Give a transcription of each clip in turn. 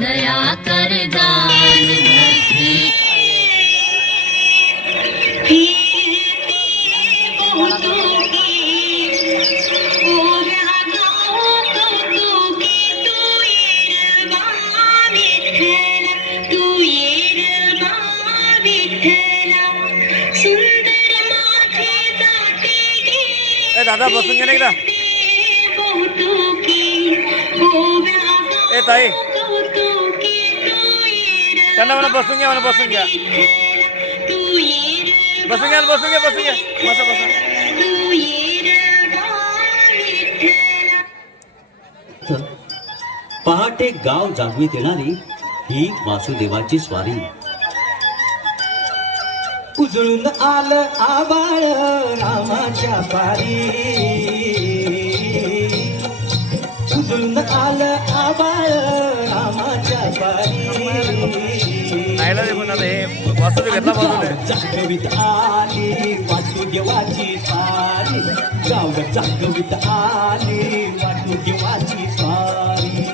दया कर जान धरती दादा बसून घे ना एकदा. ए ताई त्यांना म्हणा बसून घ्या, म्हणा बसून घ्या, बसून घ्या, बसून घ्या, बसून घ्या, बसा बसा. पहाटे गाव जागवीत येणारी ही वासुदेवाची स्वारी. उजळून आलं आबाळ रामाच्या पारी, उजळून आलं आबाळ रामाच्या पारी. वासुदेव घेतला बाजूला. जागवीत आली वासुदेवाची स्वारी, गाव जागवीत आली वासुदेवाची स्वारी.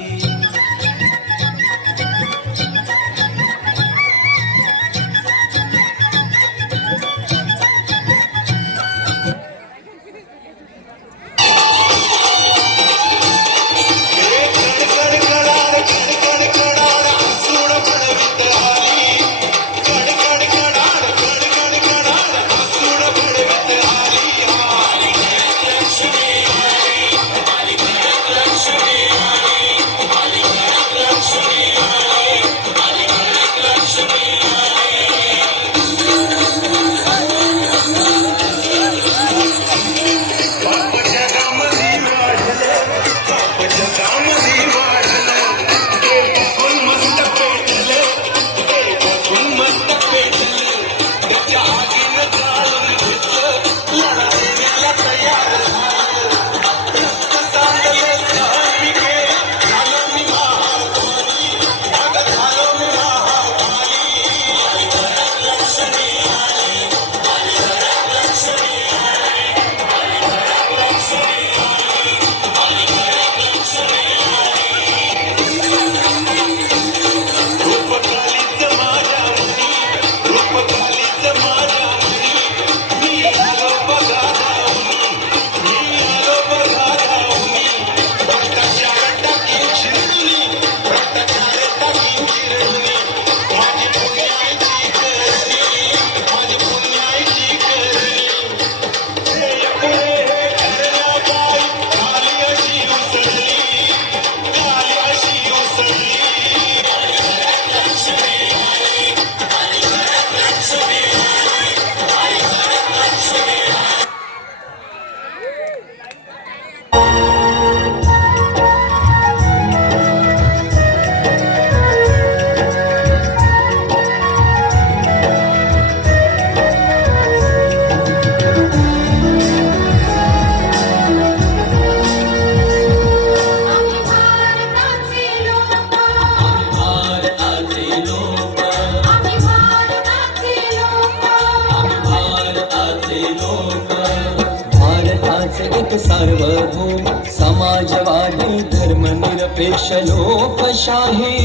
सार्वभौम समाजवादी धर्मनिरपेक्ष लोकशाही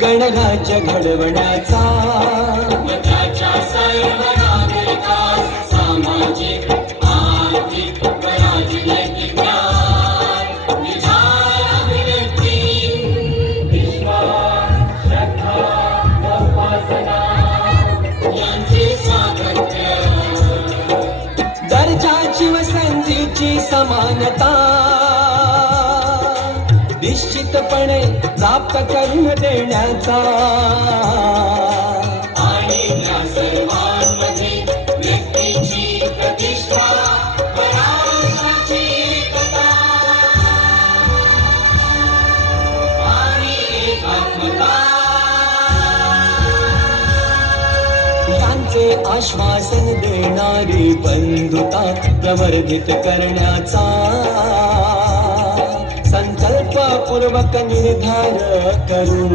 गणराज्य घडवण्याचा सर्व नागरिकांस सामाजिक आर्थिक व राजनैतिक न्याय विचार अभिव्यक्ती विश्वास श्रद्धा व उपासना यांचे स्वातंत्र्य दर्जाची व संधीची समानता निश्चितपणे प्राप्त करून देण्याचा आणि या सर्वांमध्ये व्यक्तीची प्रतिष्ठा व राष्ट्राची एकता आणि एकात्मता यांचे आश्वासन देणारी बंधुता प्रवर्धित करण्याचा संकल्पपूर्वक निर्धार करून